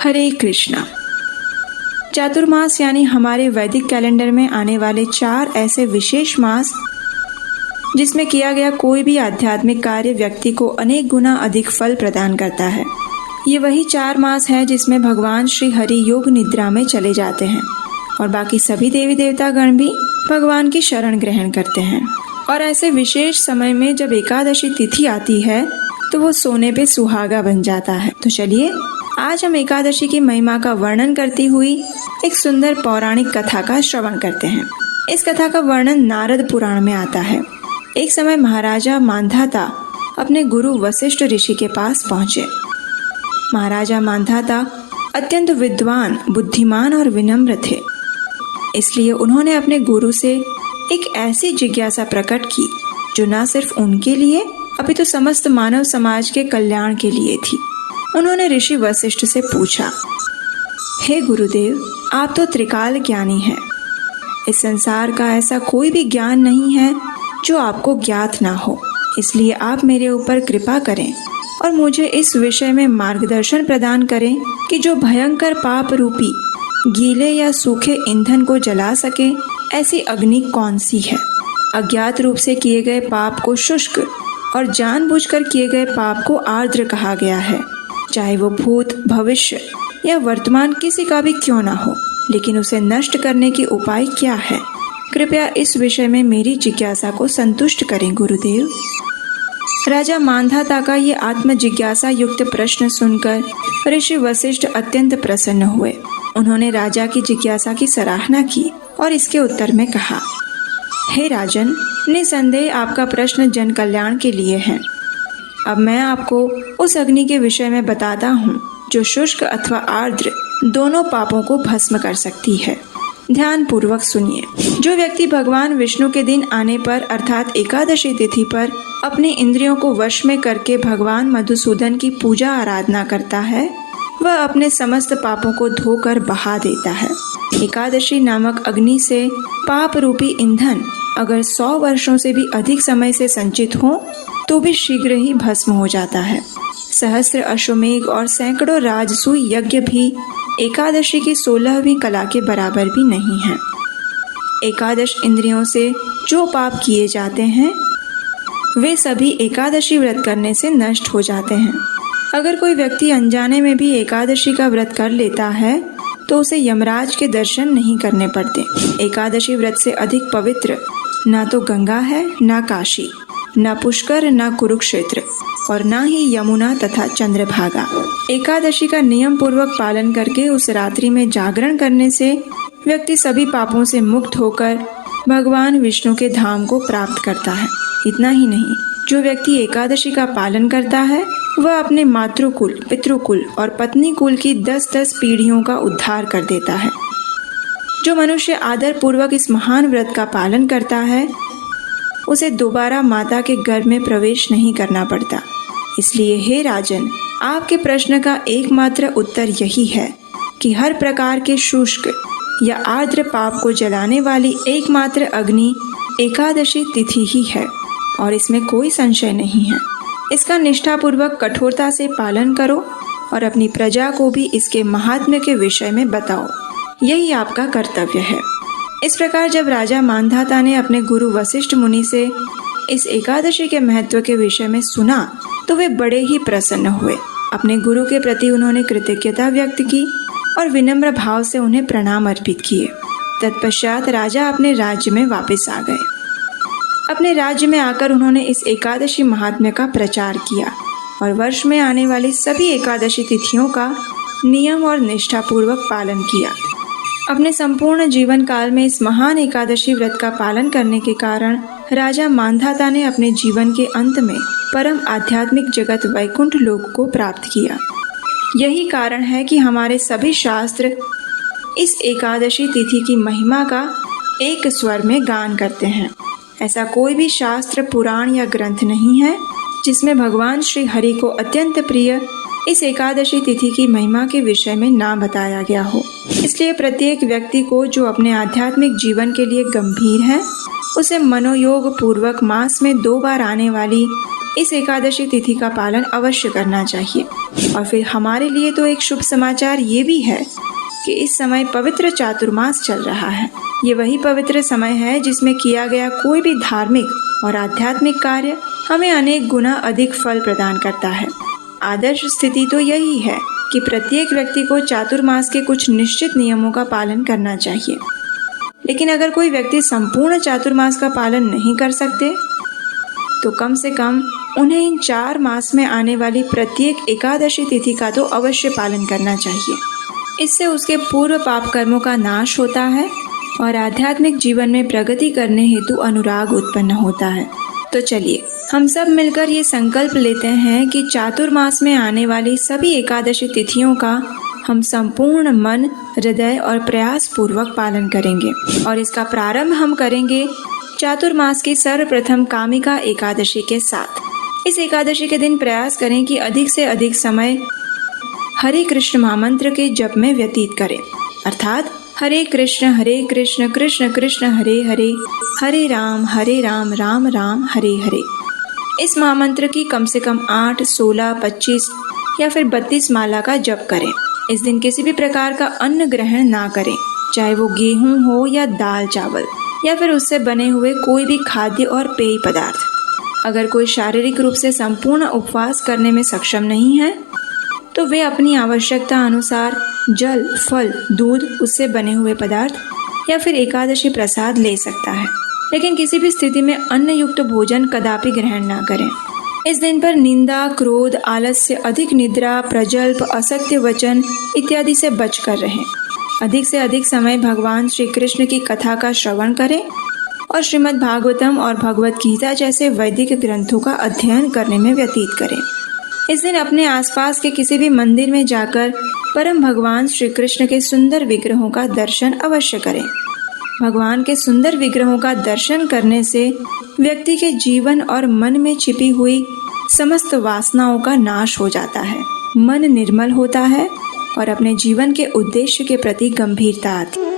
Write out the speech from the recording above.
हरे कृष्णा। चातुर्मास यानी हमारे वैदिक कैलेंडर में आने वाले 4 ऐसे विशेष मास जिसमें किया गया कोई भी आध्यात्मिक कार्य व्यक्ति को अनेक गुना अधिक फल प्रदान करता है। ये वही 4 मास है जिसमें भगवान श्री हरि योग निद्रा में चले जाते हैं और बाकी सभी देवी देवता गण भी भगवान की शरण ग्रहण करते हैं। और ऐसे विशेष समय में जब एकादशी तिथि आती है तो वो सोने पे सुहागा बन जाता है। तो चलिए आज हम एकादशी की महिमा का वर्णन करती हुई एक सुंदर पौराणिक कथा का श्रवण करते हैं। इस कथा का वर्णन नारद पुराण में आता है। एक समय महाराजा मांधाता अपने गुरु वशिष्ठ ऋषि के पास पहुंचे। महाराजा मांधाता अत्यंत विद्वान, बुद्धिमान और विनम्र थे। इसलिए उन्होंने अपने गुरु से एक ऐसी जिज्ञासा प्रकट की जो न सिर्फ उनके लिए अपितु समस्त मानव समाज के कल्याण के लिए थी। उन्होंने ऋषि वशिष्ठ से पूछा, हे गुरुदेव, आप तो त्रिकाल ज्ञानी हैं। इस संसार का ऐसा कोई भी ज्ञान नहीं है जो आपको ज्ञात ना हो। इसलिए आप मेरे ऊपर कृपा करें और मुझे इस विषय में मार्गदर्शन प्रदान करें कि जो भयंकर पाप रूपी गीले या सूखे ईंधन को जला सके ऐसी अग्नि कौन सी है। अज्ञात रूप से किए गए पाप को शुष्क और जानबूझकर किए गए पाप को आर्द्र कहा गया है। चाहे वो भूत, भविष्य या वर्तमान किसी का भी क्यों ना हो, लेकिन उसे नष्ट करने की उपाय क्या है? कृपया इस विषय में मेरी जिज्ञासा को संतुष्ट करें गुरुदेव। राजा मांधाता का ये आत्म जिज्ञासा युक्त प्रश्न सुनकर ऋषि वशिष्ठ अत्यंत प्रसन्न हुए। उन्होंने राजा की जिज्ञासा की सराहना की और इसके उत्तर में कहा, हे राजन, निसंदेह आपका प्रश्न जन कल्याण के लिए है। अब मैं आपको उस अग्नि के विषय में बताता हूँ जो शुष्क अथवा आर्द्र दोनों पापों को भस्म कर सकती है। ध्यान पूर्वक सुनिए। जो व्यक्ति भगवान विष्णु के दिन आने पर अर्थात एकादशी तिथि पर अपनी इंद्रियों को वश में करके भगवान मधुसूदन की पूजा आराधना करता है, वह अपने समस्त पापों को धोकर बहा देता है। एकादशी नामक अग्नि से पाप रूपी ईंधन अगर 100 वर्षों से भी अधिक समय से संचित हो तो भी शीघ्र ही भस्म हो जाता है। सहस्त्र अश्वमेघ और सैकड़ों राजसूय यज्ञ भी एकादशी की 16वीं कला के बराबर भी नहीं है। एकादश इंद्रियों से जो पाप किए जाते हैं वे सभी एकादशी व्रत करने से नष्ट हो जाते हैं। अगर कोई व्यक्ति अनजाने में भी एकादशी का व्रत कर लेता है तो उसे यमराज के दर्शन नहीं करने पड़ते। एकादशी व्रत से अधिक पवित्र ना तो गंगा है, ना काशी, ना पुष्कर, ना कुरुक्षेत्र और ना ही यमुना तथा चंद्रभागा। एकादशी का नियम पूर्वक पालन करके उस रात्रि में जागरण करने से व्यक्ति सभी पापों से मुक्त होकर भगवान विष्णु के धाम को प्राप्त करता है। इतना ही नहीं, जो व्यक्ति एकादशी का पालन करता है वह अपने मातृकुल, पितृकुल और पत्नी कुल की 10-10 पीढ़ियों का उद्धार कर देता है। जो मनुष्य आदर पूर्वक इस महान व्रत का पालन करता है उसे दोबारा माता के गर्भ में प्रवेश नहीं करना पड़ता। इसलिए हे राजन, आपके प्रश्न का एकमात्र उत्तर यही है कि हर प्रकार के शुष्क या आर्द्र पाप को जलाने वाली एकमात्र अग्नि एकादशी तिथि ही है और इसमें कोई संशय नहीं है। इसका निष्ठापूर्वक कठोरता से पालन करो और अपनी प्रजा को भी इसके महात्म्य के विषय में बताओ। यही आपका कर्तव्य है। इस प्रकार जब राजा मांधाता ने अपने गुरु वशिष्ठ मुनि से इस एकादशी के महत्व के विषय में सुना तो वे बड़े ही प्रसन्न हुए। अपने गुरु के प्रति उन्होंने कृतज्ञता व्यक्त की और विनम्र भाव से उन्हें प्रणाम अर्पित किए। तत्पश्चात राजा अपने राज्य में वापस आ गए। अपने राज्य में आकर उन्होंने इस एकादशी महात्म्य का प्रचार किया और वर्ष में आने वाली सभी एकादशी तिथियों का नियम और निष्ठापूर्वक पालन किया। अपने संपूर्ण जीवन काल में इस महान एकादशी व्रत का पालन करने के कारण राजा मांधाता ने अपने जीवन के अंत में परम आध्यात्मिक जगत वैकुंठ लोक को प्राप्त किया। यही कारण है कि हमारे सभी शास्त्र इस एकादशी तिथि की महिमा का एक स्वर में गान करते हैं। ऐसा कोई भी शास्त्र, पुराण या ग्रंथ नहीं है जिसमें भगवान श्री हरि को अत्यंत प्रिय इस एकादशी तिथि की महिमा के विषय में ना बताया गया हो। इसलिए प्रत्येक व्यक्ति को जो अपने आध्यात्मिक जीवन के लिए गंभीर है उसे मनोयोग पूर्वक मास में 2 बार आने वाली इस एकादशी तिथि का पालन अवश्य करना चाहिए। और फिर हमारे लिए तो एक शुभ समाचार ये भी है कि इस समय पवित्र चातुर्मास चल रहा है। ये वही पवित्र समय है जिसमें किया गया कोई भी धार्मिक और आध्यात्मिक कार्य हमें अनेक गुना अधिक फल प्रदान करता है। आदर्श स्थिति तो यही है कि प्रत्येक व्यक्ति को चातुर्मास के कुछ निश्चित नियमों का पालन करना चाहिए। लेकिन अगर कोई व्यक्ति संपूर्ण चातुर्मास का पालन नहीं कर सकते तो कम से कम उन्हें इन 4 मास में आने वाली प्रत्येक एकादशी तिथि का तो अवश्य पालन करना चाहिए। इससे उसके पूर्व पाप कर्मों का नाश होता है और आध्यात्मिक जीवन में प्रगति करने हेतु अनुराग उत्पन्न होता है। तो चलिए हम सब मिलकर ये संकल्प लेते हैं कि चातुर्मास में आने वाली सभी एकादशी तिथियों का हम संपूर्ण मन, हृदय और प्रयास पूर्वक पालन करेंगे। और इसका प्रारंभ हम करेंगे चातुर्मास की सर्वप्रथम कामिका एकादशी के साथ। इस एकादशी के दिन प्रयास करें कि अधिक से अधिक समय हरे कृष्ण महामंत्र के जप में व्यतीत करें, अर्थात हरे कृष्ण कृष्ण कृष्ण हरे हरे, हरे राम राम राम हरे हरे। इस महामंत्र की कम से कम 8, 16, 25 या फिर 32 माला का जप करें। इस दिन किसी भी प्रकार का अन्न ग्रहण ना करें, चाहे वो गेहूं हो या दाल चावल या फिर उससे बने हुए कोई भी खाद्य और पेय पदार्थ। अगर कोई शारीरिक रूप से संपूर्ण उपवास करने में सक्षम नहीं है तो वे अपनी आवश्यकता अनुसार जल, फल, दूध, उससे बने हुए पदार्थ या फिर एकादशी प्रसाद ले सकता है। लेकिन किसी भी स्थिति में अन्न युक्त भोजन कदापि ग्रहण ना करें। इस दिन पर निंदा, क्रोध, आलस्य, अधिक निद्रा, प्रजल्प, असत्य वचन इत्यादि से बचकर रहें। अधिक से अधिक समय भगवान श्री कृष्ण की कथा का श्रवण करें और श्रीमद् भागवतम और भगवत गीता जैसे वैदिक ग्रंथों का अध्ययन करने में व्यतीत करें। इस दिन अपने आसपास के किसी भी मंदिर में जाकर परम भगवान श्री कृष्ण के सुंदर विग्रहों का दर्शन अवश्य करें। भगवान के सुंदर विग्रहों का दर्शन करने से व्यक्ति के जीवन और मन में छिपी हुई समस्त वासनाओं का नाश हो जाता है, मन निर्मल होता है और अपने जीवन के उद्देश्य के प्रति गंभीरता आती है।